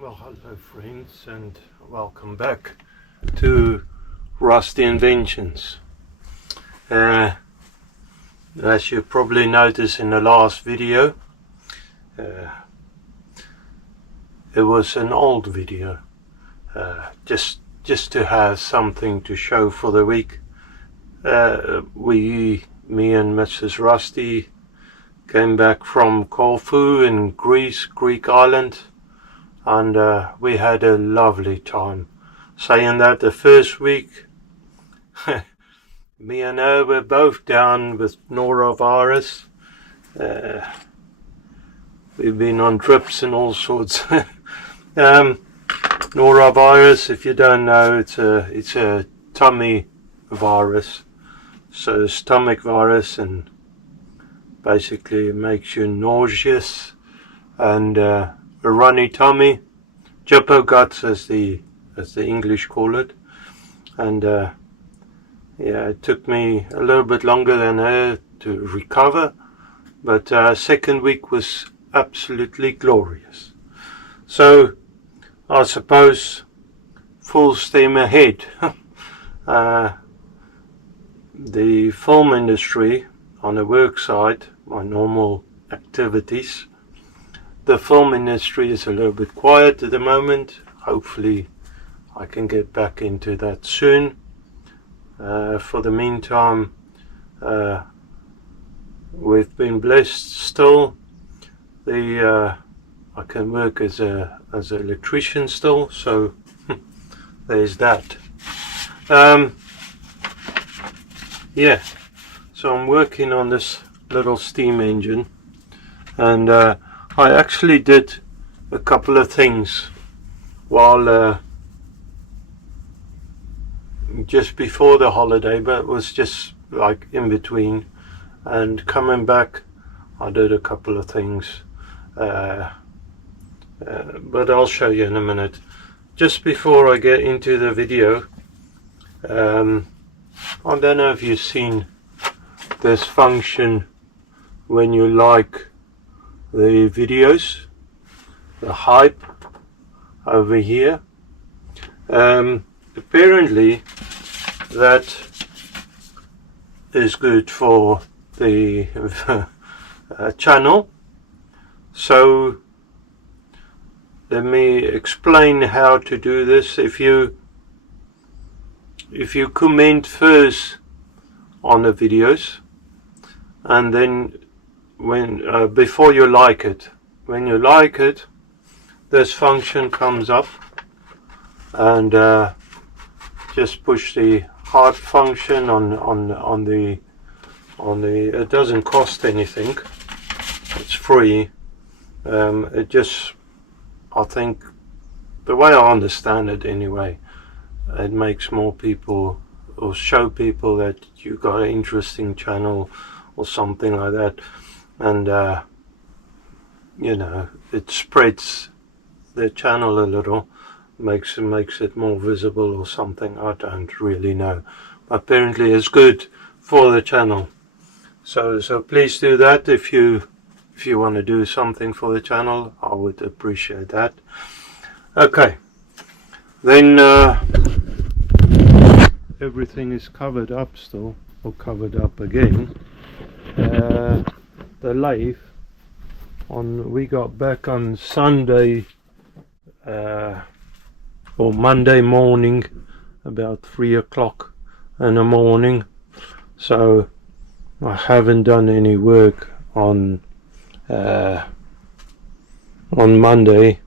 Well, hello friends, and welcome back to Rusty Inventions. As you probably noticed in the last video, it was an old video, just to have something to show for the week. Me and Mrs. Rusty came back from Corfu in Greece, Greek island, and we had a lovely time. Saying that, the first week me and her were both down with norovirus. We've been on drips and all sorts. Norovirus, if you don't know, it's a tummy virus, so stomach virus, and basically it makes you nauseous and a runny tummy, jippo guts as the English call it. And yeah, it took me a little bit longer than her to recover, but second week was absolutely glorious. So I suppose full steam ahead. The film industry, on the work side, my normal activities, the film industry is a little bit quiet at the moment. Hopefully I can get back into that soon. For the meantime, we've been blessed still. I can work as an electrician still, so there's that. Yeah, so I'm working on this little steam engine, and I actually did a couple of things while just before the holiday, but it was just like in between, and coming back I did a couple of things, but I'll show you in a minute. Just before I get into the video, I don't know if you've seen this function when you like the videos, the hype over here. Apparently that is good for the channel, so let me explain how to do this. If you comment first on the videos, and then before you like it, when you like it, this function comes up, and just push the heart function on the it doesn't cost anything, it's free. It just, I think, the way I understand it anyway, it makes more people, or show people that you got an interesting channel or something like that, and you know, it spreads the channel a little, makes it more visible or something. I don't really know. Apparently it's good for the channel, so please do that. If you want to do something for the channel, I would appreciate that. Okay, then everything is covered up still, or covered up again. The lathe, we got back on Sunday or Monday morning about 3 o'clock in the morning, so I haven't done any work on Monday.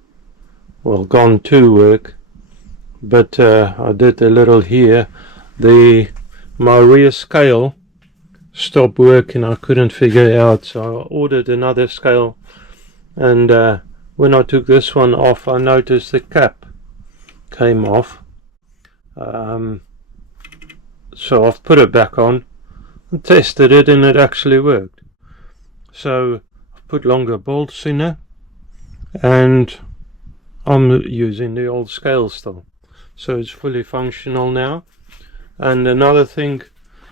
Well, gone to work, but I did a little here. My rear scale stopped working. I couldn't figure it out, so I ordered another scale, and when I took this one off, I noticed the cap came off. So I've put it back on and tested it, and it actually worked. So I've put longer bolts in it, and I'm using the old scale still, so it's fully functional now. And another thing,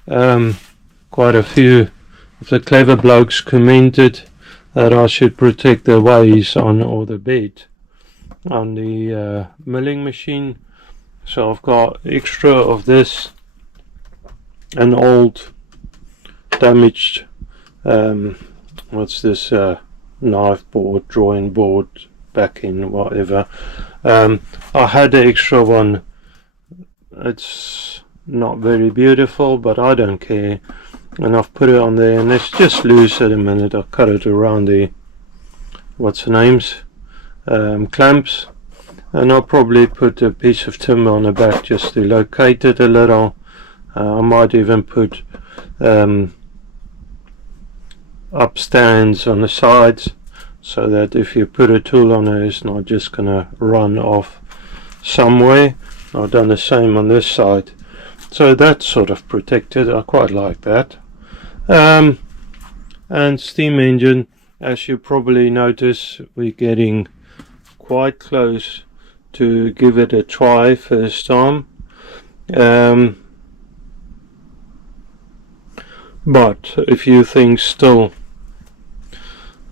quite a few of the clever blokes commented that I should protect the ways on, or the bed on the milling machine. So I've got extra of this, an old damaged what's this, knife board, drawing board, backing, whatever. I had the extra one. It's not very beautiful, but I don't care, and I've put it on there, and it's just loose at a minute. I cut it around the what's the names, clamps, and I'll probably put a piece of timber on the back just to locate it a little. I might even put up stands on the sides, so that if you put a tool on it, it's not just gonna run off somewhere. I've done the same on this side, so that's sort of protected. I quite like that. And steam engine, as you probably notice, we're getting quite close to give it a try first time. But a few things still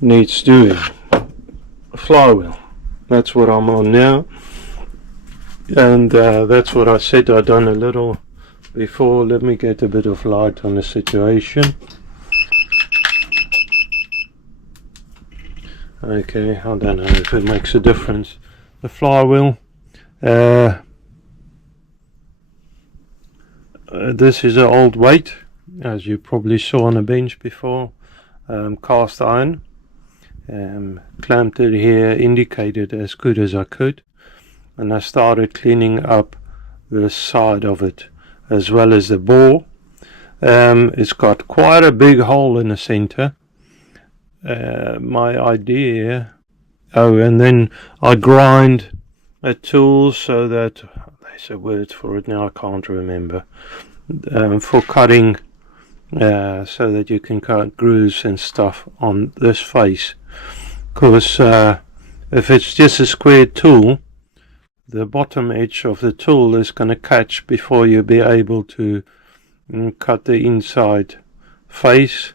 needs doing. Flywheel, that's what I'm on now, and that's what I said I'd done a little before. Let me get a bit of light on the situation. Okay, I don't know if it makes a difference. The flywheel, this is an old weight, as you probably saw on a bench before, cast iron. Clamped it here, indicated as good as I could, and I started cleaning up the side of it as well as the bore. It's got quite a big hole in the center. My idea, and then I grind a tool so that, there's a word for it now, I can't remember, for cutting, so that you can cut grooves and stuff on this face. Because if it's just a square tool, the bottom edge of the tool is going to catch before you'll be able to cut the inside face,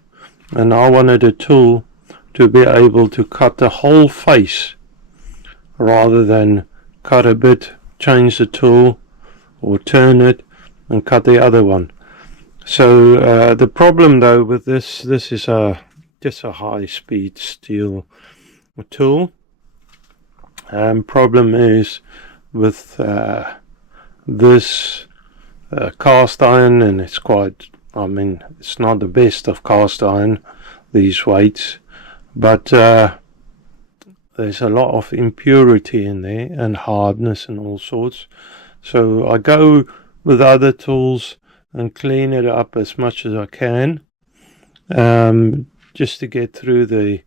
and I wanted a tool to be able to cut the whole face rather than cut a bit, change the tool or turn it and cut the other one. So the problem though with this is just a high speed steel tool. Problem is with this cast iron, and it's quite, I mean, it's not the best of cast iron, these weights, but there's a lot of impurity in there and hardness and all sorts. So I go with other tools and clean it up as much as I can, just to get through the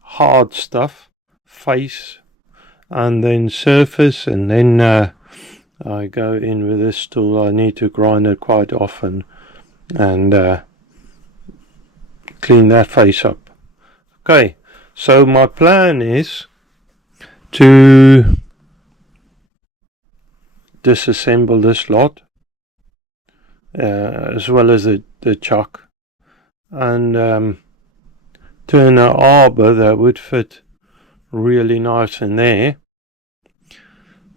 hard stuff, face and then surface, and then I go in with this tool. I need to grind it quite often and clean that face up. Okay, so my plan is to disassemble this lot, as well as the chuck, and turn an arbor that would fit really nice in there.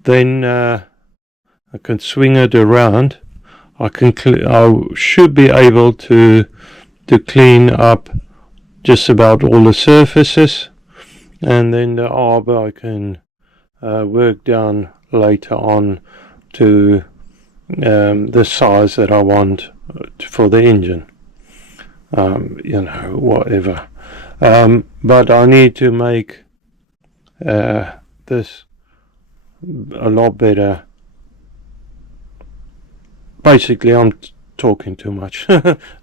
Then I can swing it around. I should be able to clean up just about all the surfaces, and then the arbor I can work down later on to the size that I want for the engine, you know, whatever. But I need to make this a lot better. Basically, I'm talking too much.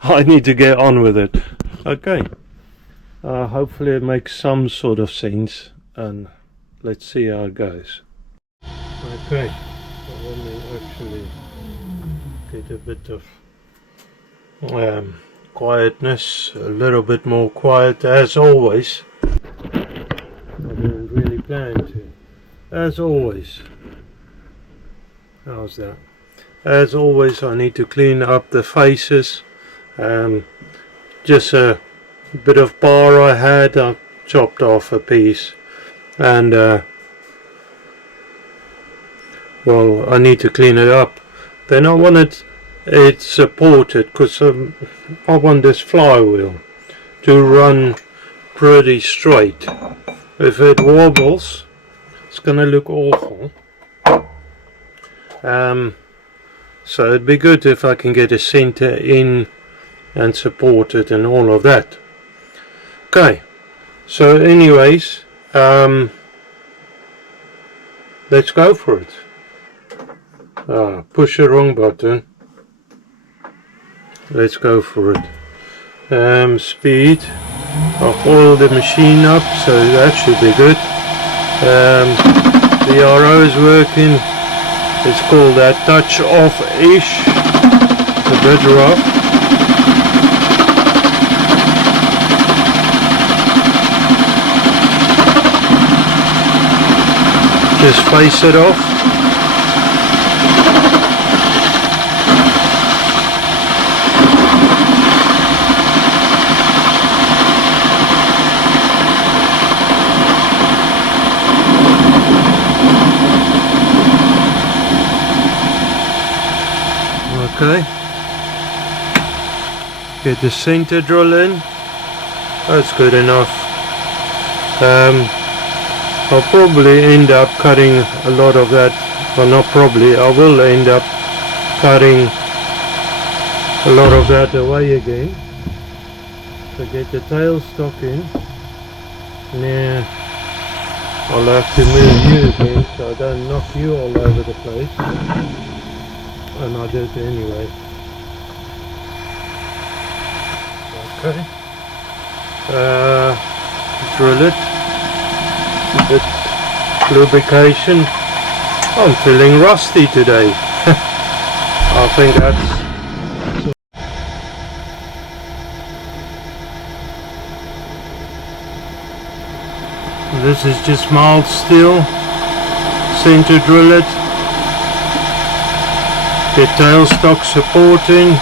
I need to get on with it. Okay. Hopefully it makes some sort of sense, and let's see how it goes. Okay, so let me actually get a bit of quietness, a little bit more quiet as always. I didn't really plan to. As always. How's that? As always, I need to clean up the faces. Just a bit of bar I had, I chopped off a piece and well, I need to clean it up. Then I want it supported, because I want this flywheel to run pretty straight. If it wobbles, it's gonna look awful. So it'd be good if I can get a center in and support it and all of that. Okay, so anyways, let's go for it. Push the wrong button. Let's go for it. Speed. I've oiled the machine up, so that should be good. The RO is working. It's called that touch off-ish. A bit rough. Just face it off. Okay, get the center drill in. That's good enough. I'll probably end up cutting a lot of that, well, not probably, I will end up cutting a lot of that away again. So get the tailstock in. Now I'll have to move you again so I don't knock you all over the place. And I do it anyway. Okay. Drill it. A bit lubrication. I'm feeling rusty today. I think that's... This is just mild steel. Center drill it. The tailstock supporting.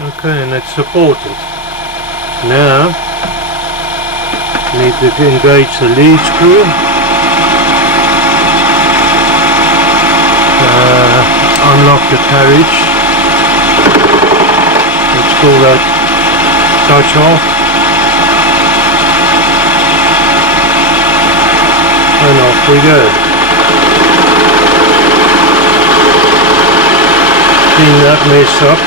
Okay, and it's supported. Now need to engage the lead screw. Unlock the carriage. Let's call that touch off. And off we go. Clean that mess up.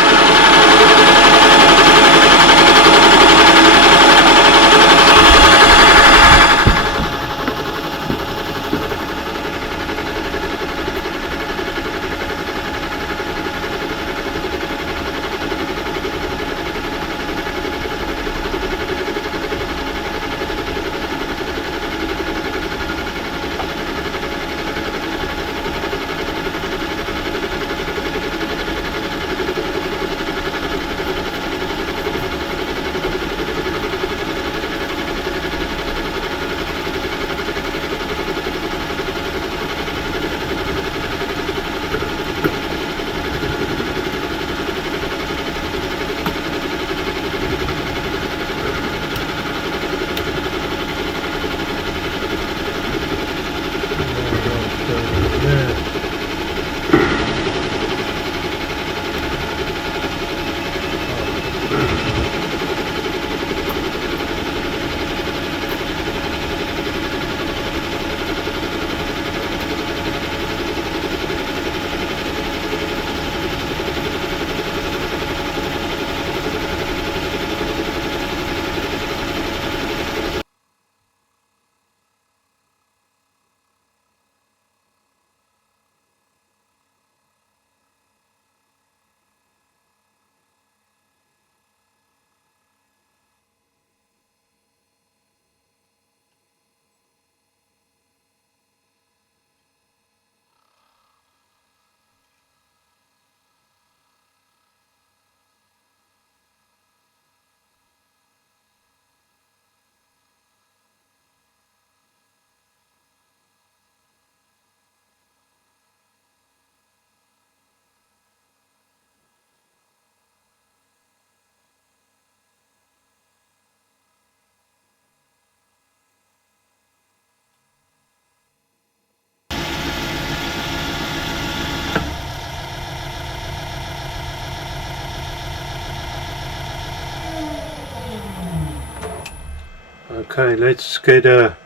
Okay, let's get a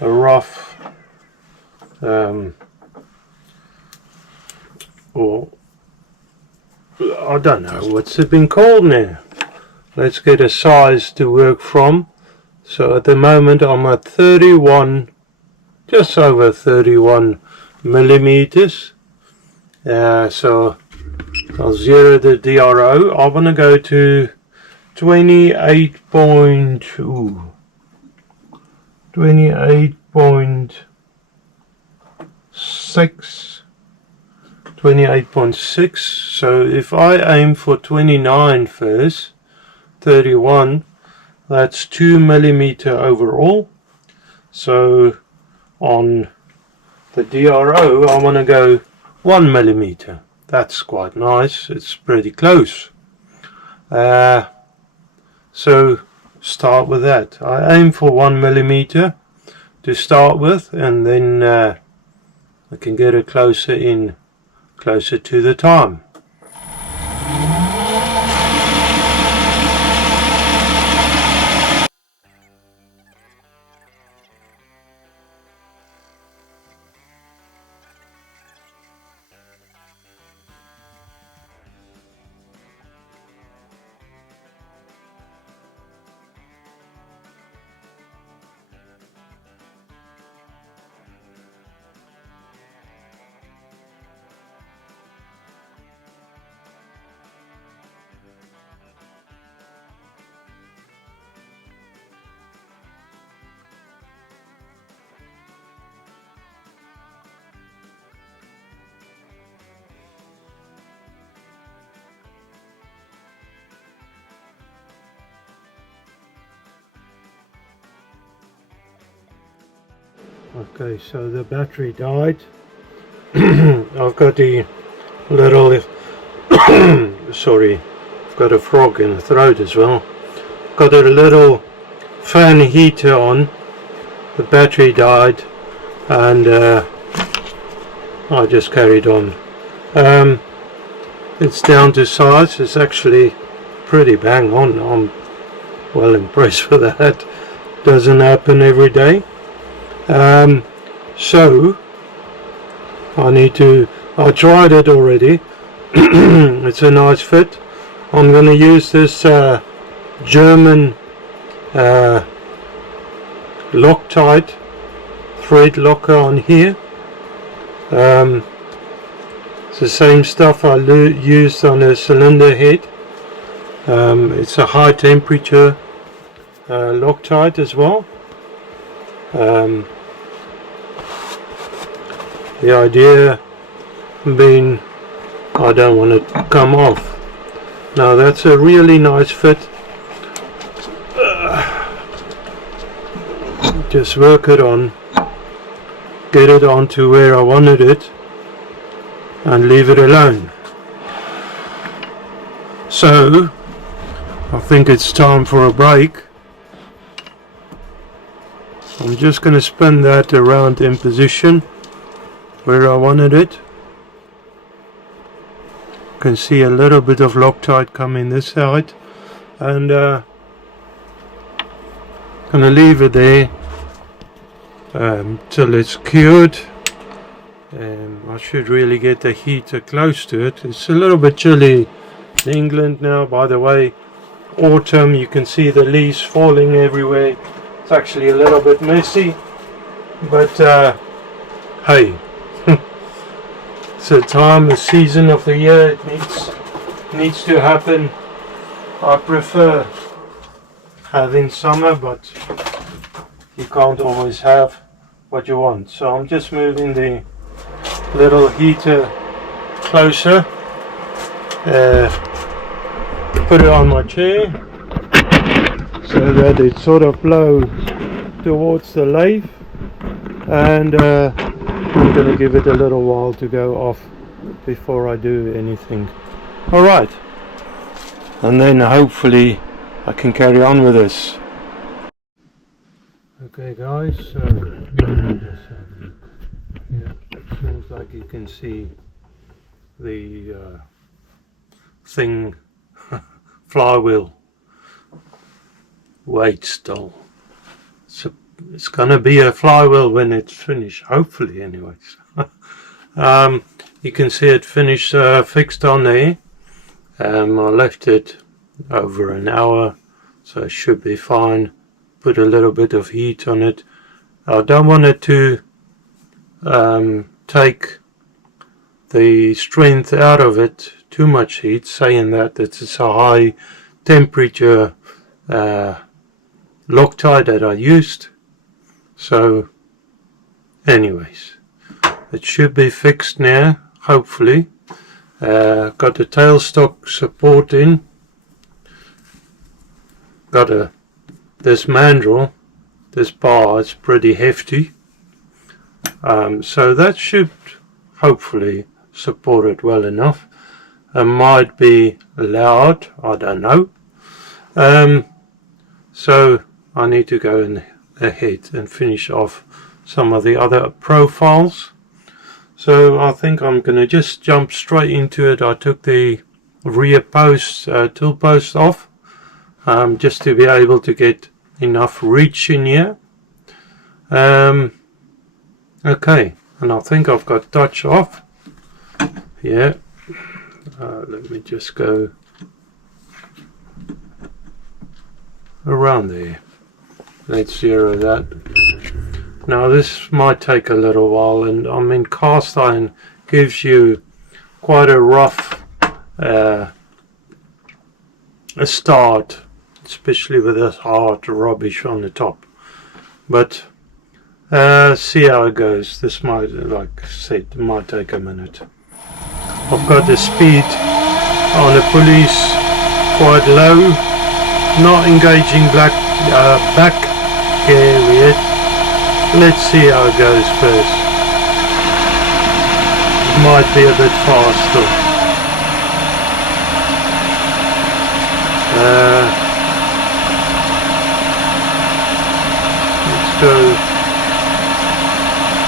rough or I don't know what's it been called now. Let's get a size to work from. So at the moment I'm at 31, just over 31 millimeters. So I'll zero the DRO. I want to go to 28.6. 28.6. So if I aim for 29 first, 31, that's 2 millimeter overall. So on the DRO I want to go 1 millimeter. That's quite nice, it's pretty close. So start with that. I aim for 1 millimeter to start with, and then I can get it closer to the time. Okay, so the battery died. I've got the little sorry, I've got a frog in the throat as well. Got a little fan heater on. The battery died, and I just carried on. It's down to size. It's actually pretty bang on. I'm well impressed with that. Doesn't happen every day. So I tried it already. It's a nice fit. I'm going to use this German Loctite thread locker on here. It's the same stuff I used on a cylinder head. It's a high temperature Loctite as well. The idea being I don't want it to come off. Now that's a really nice fit. Just work it on, get it onto where I wanted it, and leave it alone. So I think it's time for a break. I'm just going to spin that around in position where I wanted it. You can see a little bit of Loctite coming this side, and going to leave it there till it's cured. I should really get the heater close to it. It's a little bit chilly in England now, by the way. Autumn, you can see the leaves falling everywhere. It's actually a little bit messy, but hey, it's a time, a season of the year. It needs to happen. I prefer having summer, but you can't always have what you want. So I'm just moving the little heater closer, put it on my chair so that it sort of blows towards the lathe, and I'm going to give it a little while to go off before I do anything. Alright, and then hopefully I can carry on with this. Okay guys, so yeah, it seems like you can see the thing, flywheel, wait still, it's gonna be a flywheel when it's finished, hopefully anyways. You can see it finished, fixed on there. I left it over an hour, so it should be fine. Put a little bit of heat on it. I don't want it to take the strength out of it, too much heat, saying that it's a high temperature Loctite that I used. So anyways, it should be fixed now, hopefully. Got the tailstock support in, got this mandrel, this bar is pretty hefty, so that should hopefully support it well enough. It might be loud, I don't know. So I need to go ahead and finish off some of the other profiles. So I think I'm going to just jump straight into it. I took the rear post, tool post off, just to be able to get enough reach in here. Okay, and I think I've got touch off. Yeah, let me just go around there. Let's zero that. Now this might take a little while, and I mean cast iron gives you quite a rough a start, especially with this hard rubbish on the top. But see how it goes. This might, like I said, might take a minute. I've got the speed on the pulleys quite low, not engaging back gear yet. Let's see how it goes first. It might be a bit faster. Let's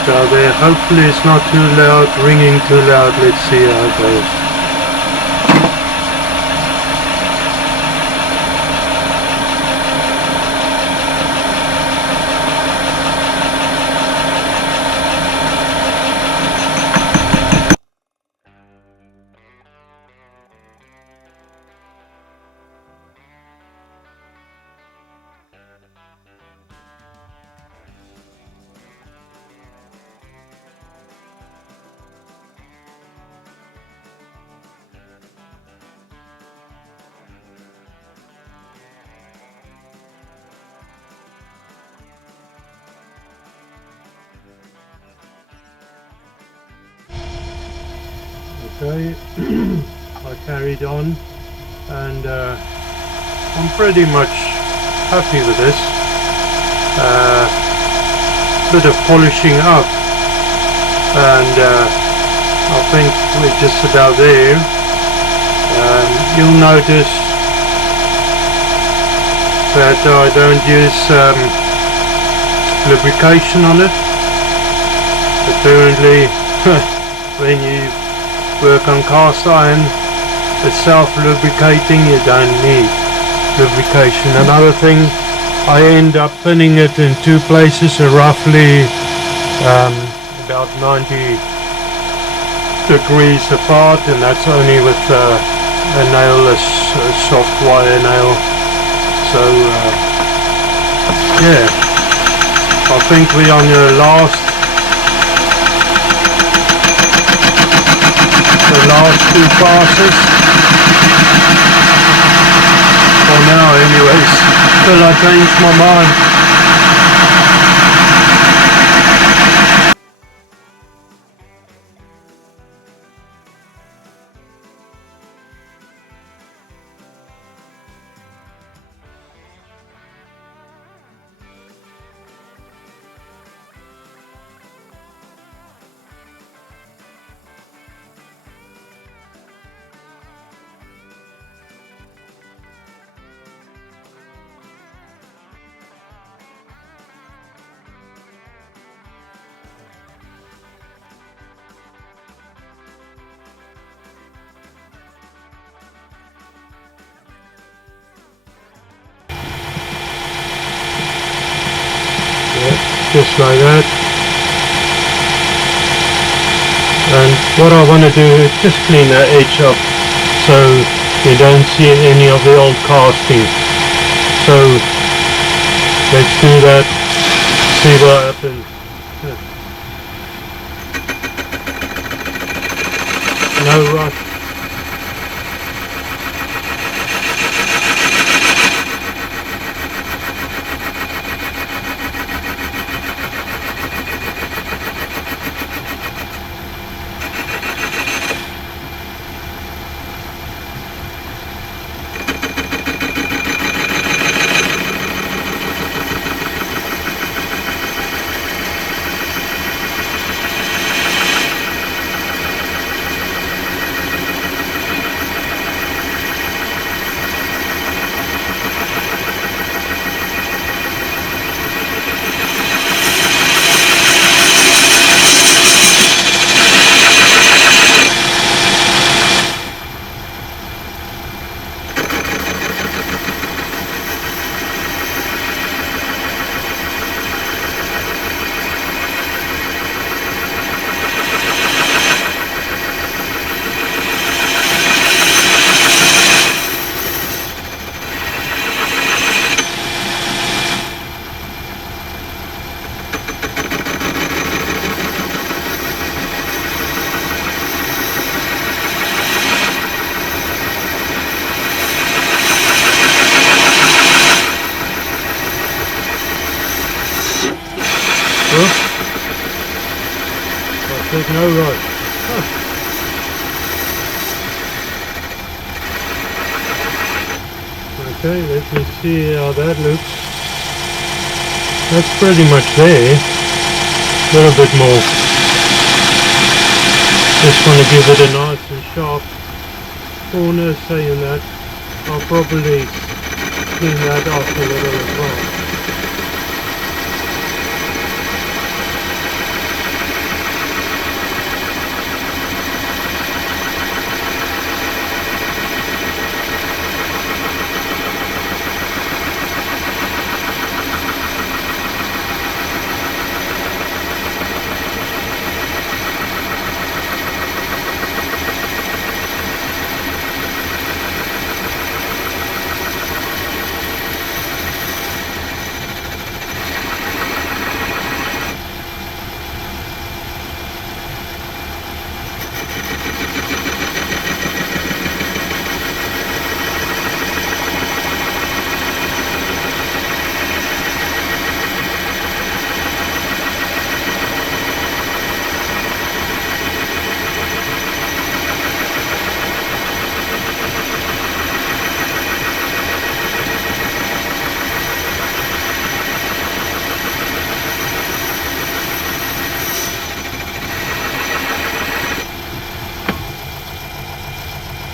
go there. Hopefully it's not too loud, ringing too loud. Let's see how it goes. Okay, I carried on, and I'm pretty much happy with this. Bit of polishing up, and I think we're just about there. You'll notice that I don't use lubrication on it. Apparently when you work on cast iron, it's self-lubricating, you don't need lubrication. Another thing, I end up pinning it in two places, roughly about 90 degrees apart, and that's only with a nail, a soft wire nail. So yeah, I think we're on the last two passes for now anyways, till I change my mind. just like that. And what I want to do is just clean that edge up so you don't see any of the old casting. So let's do that, see what happens. No rush. There's no road. Huh. Okay, let me see how that looks. That's pretty much there. A little bit more. Just want to give it a nice and sharp corner, saying that I'll probably clean that off a little as well.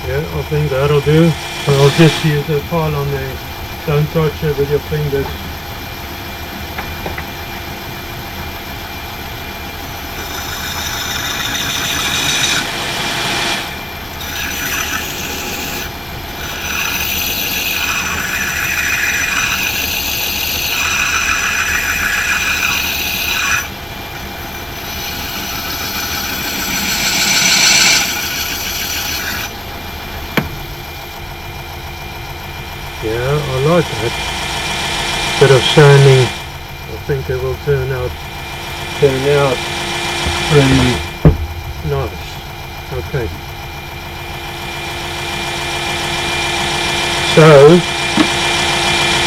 Yeah, I think that'll do. So I'll just use a file on there. Don't touch it with your fingers. Yeah, I like that. Bit of sanding. I think it will turn out really nice. Okay. So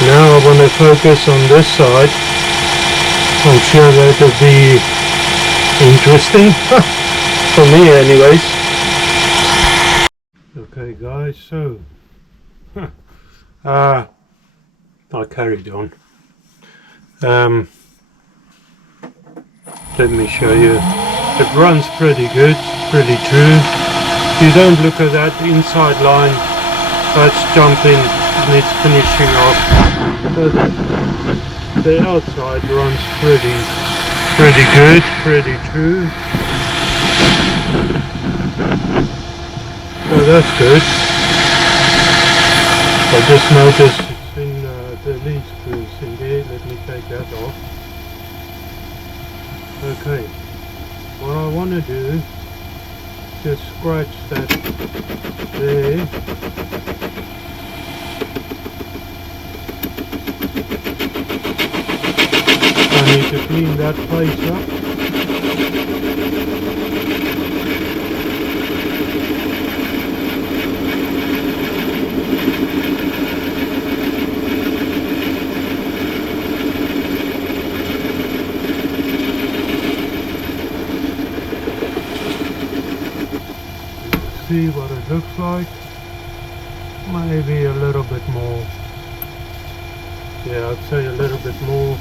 now I want to focus on this side. I'm sure that'll be interesting for me, anyways. Okay, guys. So. I carried on. Let me show you. It runs pretty good, pretty true. You don't look at that inside line, that's jumping, needs finishing off. So the outside runs pretty good, pretty true. So that's good. I just noticed it's in the lead screws in there. Let me take that off. what I want to do is just scratch that there. I need to clean that place up. See what it looks like. Maybe a little bit more. Yeah, I'd say a little bit more.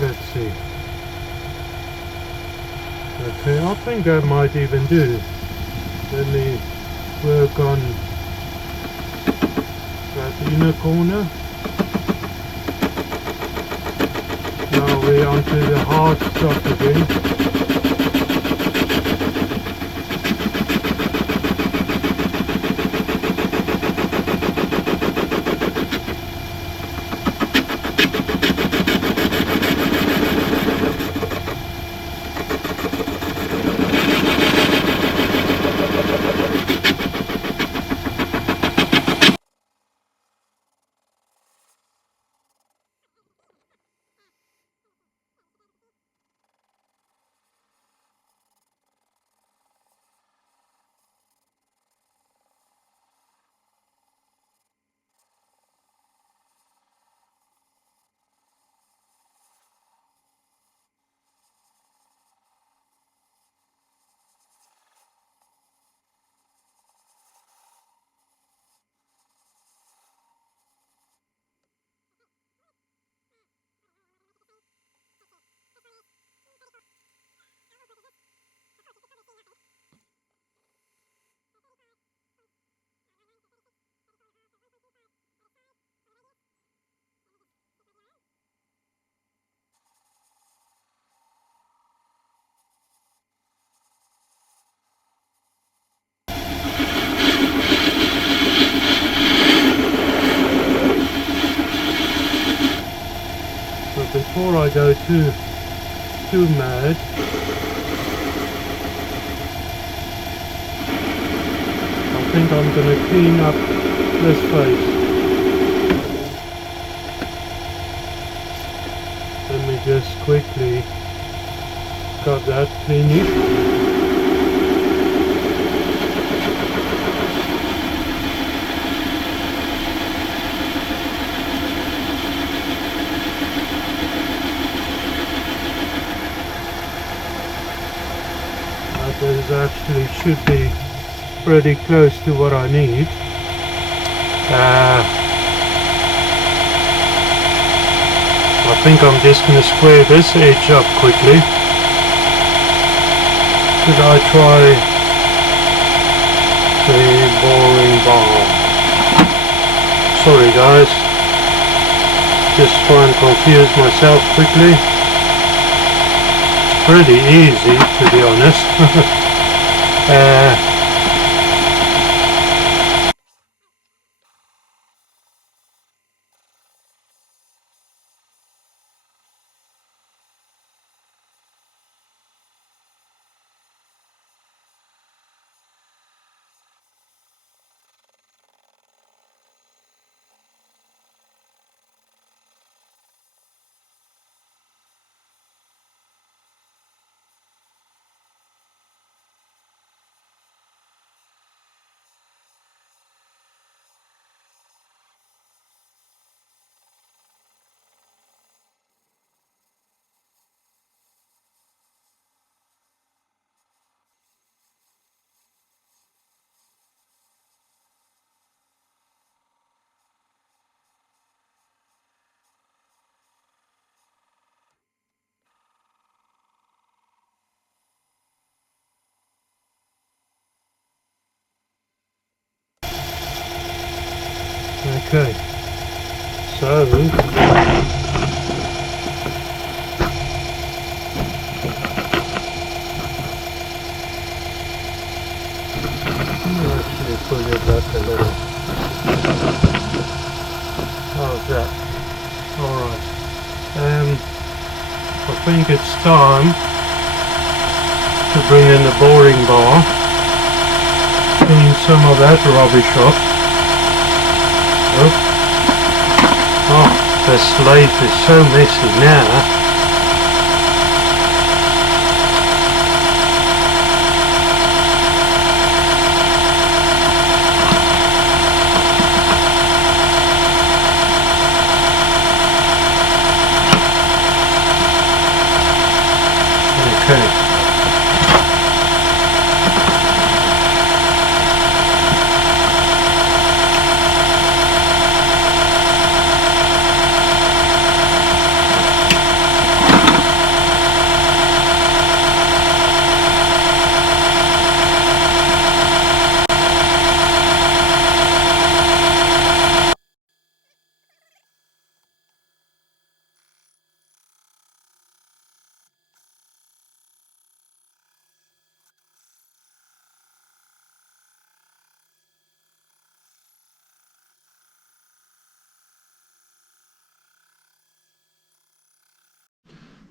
Let's see. Okay, I think that might even do. Let me work on that inner corner. Now we're onto the hard stuff again. But before I go too mad, I think I'm going to clean up this face. Let me just quickly cut that, clean it. This actually should be pretty close to what I need. I think I'm just going to square this edge up quickly. Should I try the boring bar? Sorry guys, just try and confuse myself quickly. Pretty easy, to be honest. Okay, so I'll actually pull it back a little. How's that? Alright. I think it's time to bring in the boring bar, clean some of that rubbish off. Oh, the slate is so messy now. Okay.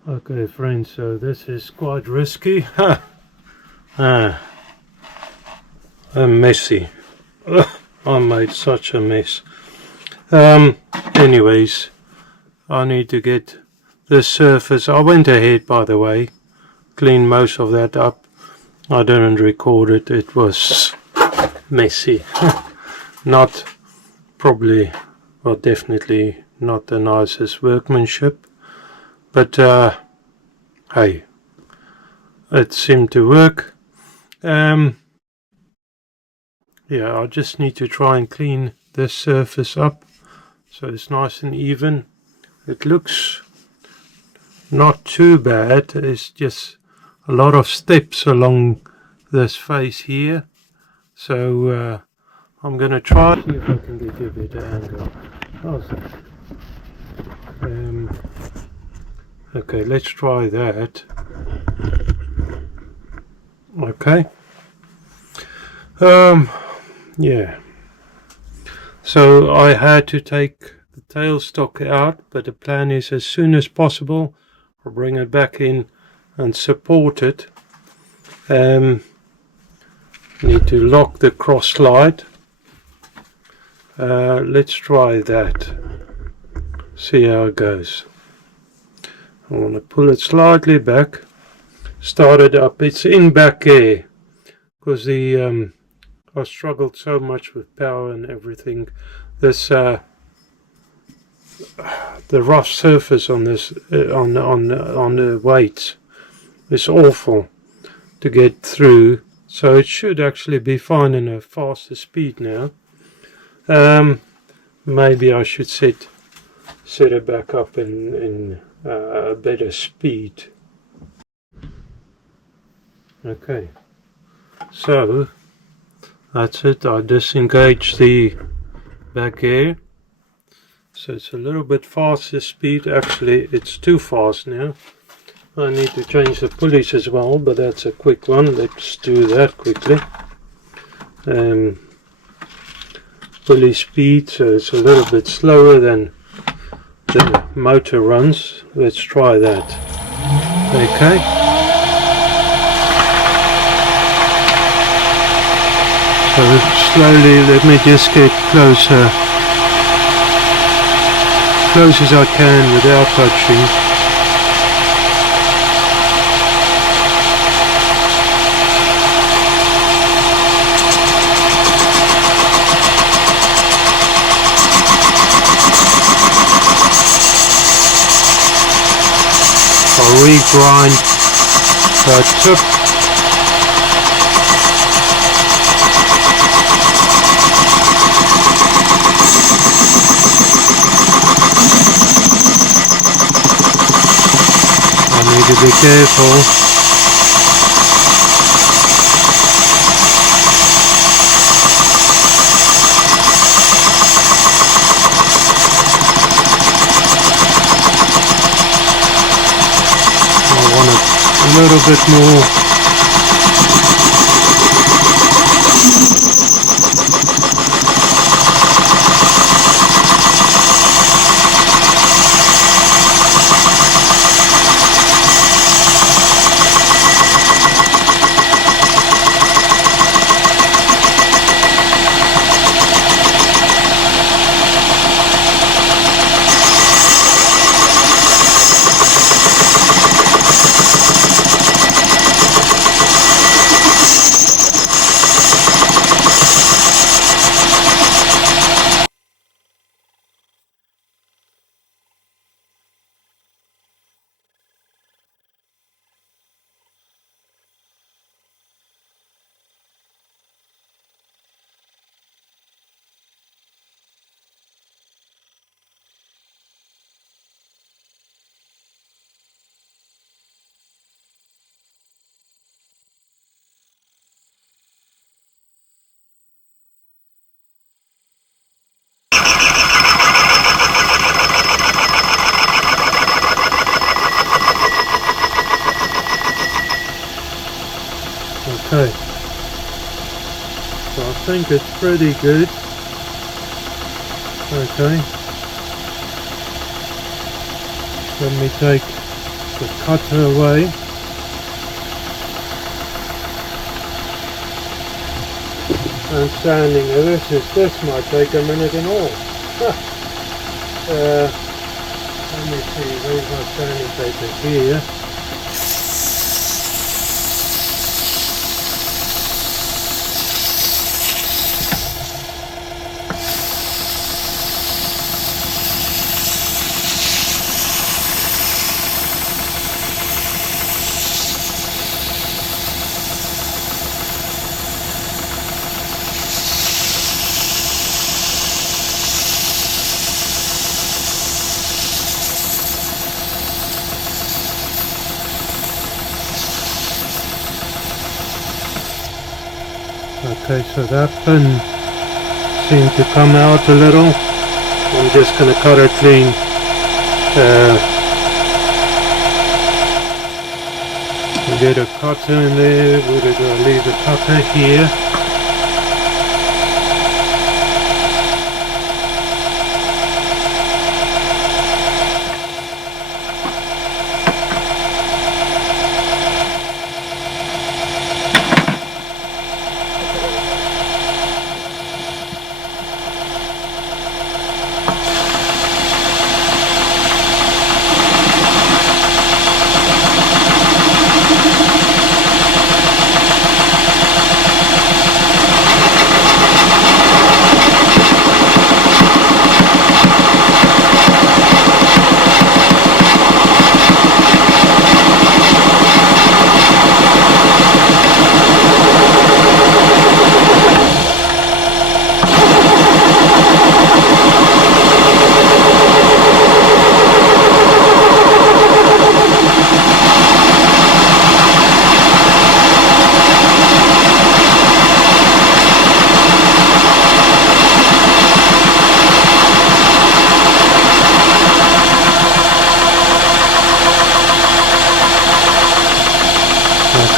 Okay friends, so this is quite risky. I'm messy. I made such a mess. Anyways, I need to get this surface. I went ahead, by the way, cleaned most of that up. I didn't record it, it was messy. Not probably, well, definitely not the nicest workmanship, but hey, it seemed to work. Yeah, I just need to try and clean this surface up so it's nice and even. It looks not too bad, it's just a lot of steps along this face here, so I'm going to try see if I can get you a better angle. How's that? Okay, let's try that. Okay. Yeah. So I had to take the tailstock out, but the plan is as soon as possible I'll bring it back in and support it. Need to lock the cross slide. Let's try that. See how it goes. I want to pull it slightly back, start it up. It's in back air because the I struggled so much with power and everything. This the rough surface on this on the weights is awful to get through. So it should actually be fine in a faster speed now. Maybe I should set it back up in a better speed. Okay, so that's it. I disengage the back air, so it's a little bit faster speed. Actually, it's too fast now. I need to change the pulleys as well, but that's a quick one. Let's do that quickly. Pulley speed, so it's a little bit slower than the motor runs. Let's try that. Okay. So slowly, let me just get closer, close as I can without touching. I'll regrind that tip. I need to be careful. little bit more. Okay, so I think it's pretty good. Okay, let me take the cutter away. And sanding this might take a minute and all. Let me see, where's my sanding paper? Here. Okay, so that pin seemed to come out a little. I'm just going to cut it clean. Get a cutter in there. We're going to leave the cutter here.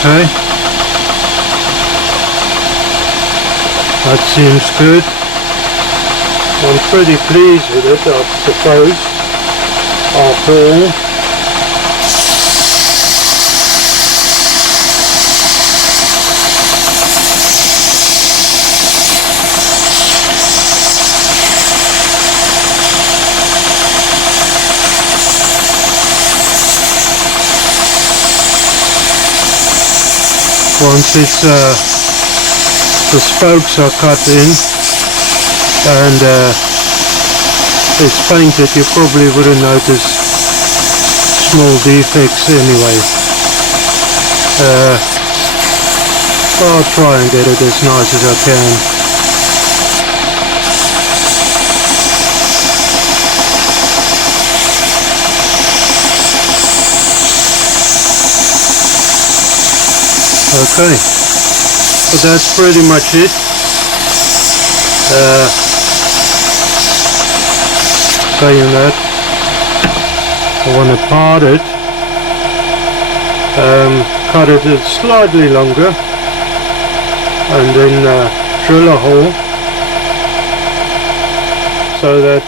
Okay, that seems good. I'm pretty pleased with it, I suppose, after all. Once the spokes are cut in and it's painted, you probably wouldn't notice small defects anyway. I'll try and get it as nice as I can. Okay, so that's pretty much it. Saying that, I want to part it cut it slightly longer, and then drill a hole so that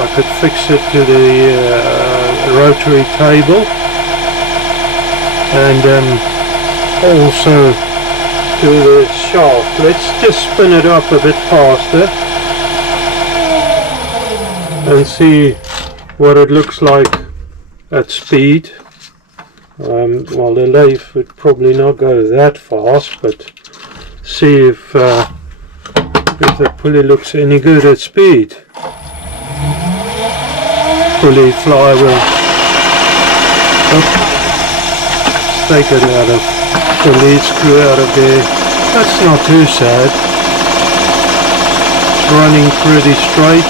I could fix it to the rotary table, and also to the shaft. Let's just spin it up a bit faster and see what it looks like at speed. Well, the lathe would probably not go that fast, but see if the pulley looks any good at speed. Pulley, flywheel. Let's take it out of the lead screw out of there. That's not too sad. It's running pretty straight.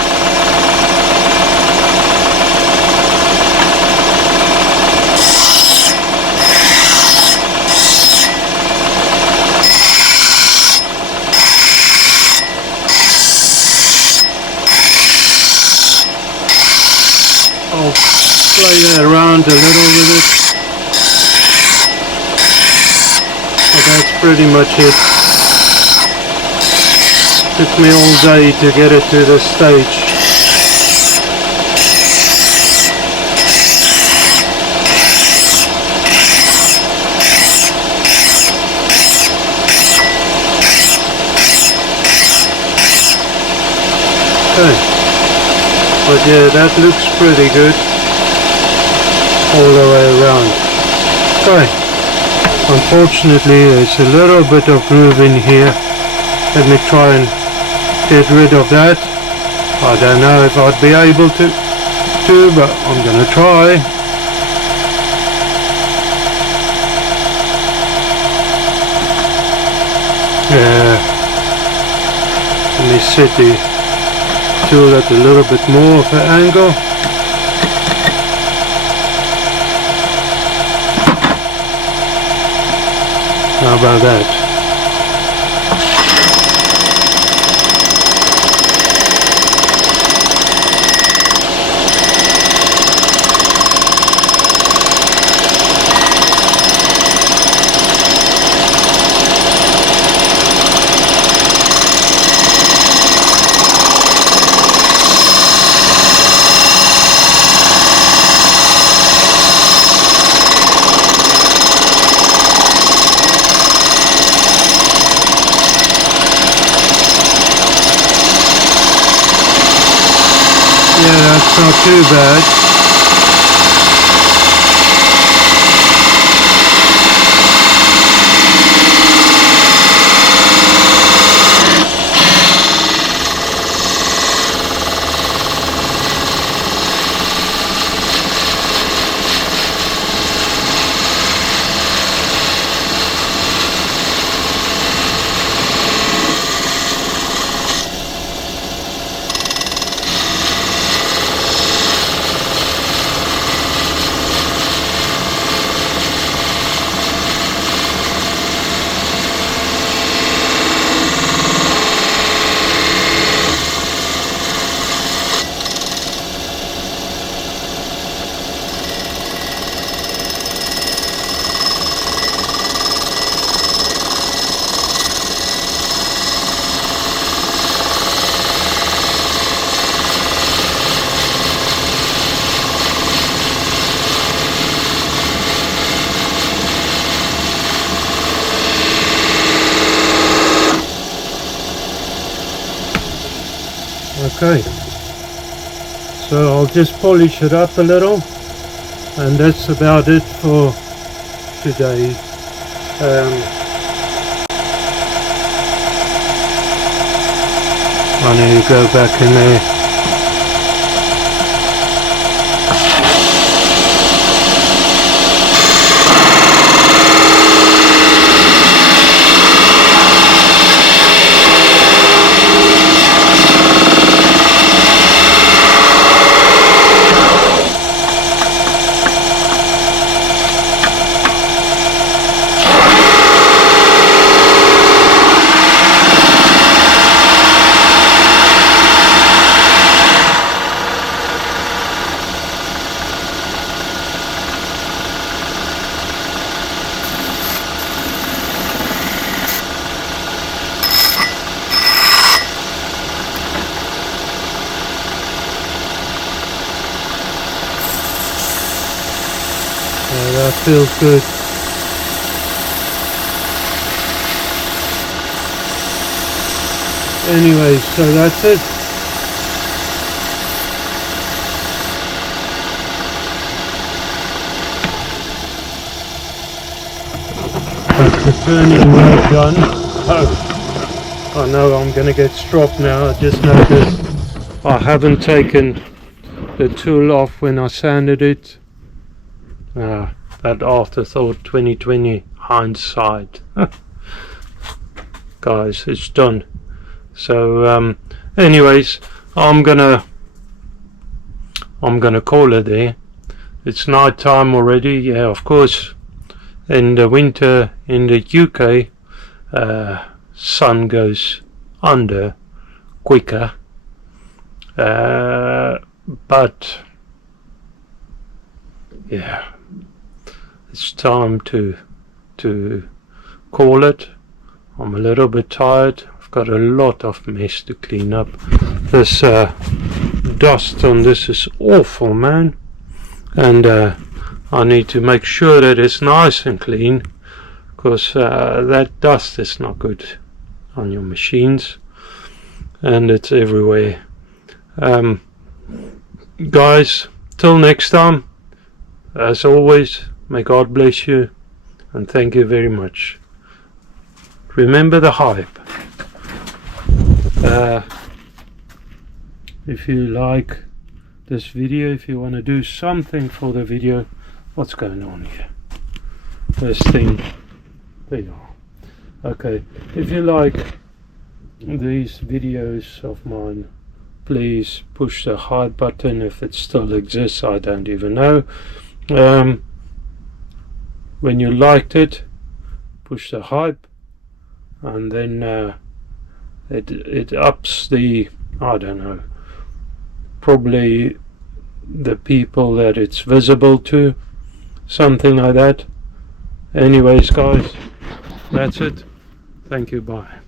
I'll play that around a little with it. But that's pretty much it. Took me all day to get it to this stage. Okay. But yeah, that looks pretty good all the way around. Okay. Unfortunately, there's a little bit of groove in here. Let me try and get rid of that. I don't know if I'd be able to, but I'm gonna try. Yeah. Let me set the tool at a little bit more of an angle. How about that? Yeah, that's not too bad. Okay, so I'll just polish it up a little, and that's about it for today. I need to go back in there. that feels good. Anyway, so that's it. That's the turning work done. Oh, I know I'm going to get stropped now. I just noticed I haven't taken the tool off when I sanded it. That afterthought, 2020 hindsight. Guys, it's done. So anyways, I'm gonna call it there. It's night time already. Yeah, of course, in the winter in the UK, sun goes under quicker, but yeah, it's time to call it. I'm a little bit tired. I've got a lot of mess to clean up. This dust on this is awful, man, and I need to make sure that it's nice and clean, because that dust is not good on your machines, and it's everywhere. Guys, till next time, as always, may God bless you, and thank you very much. Remember the hype. If you like this video, if you want to do something for the video, what's going on here? This thing, there you are. Okay, if you like these videos of mine, please push the hype button. If it still exists, I don't even know. When you liked it, push the hype, and then it ups the, I don't know, probably the people that it's visible to, something like that. Anyways, guys, that's it. Thank you. Bye.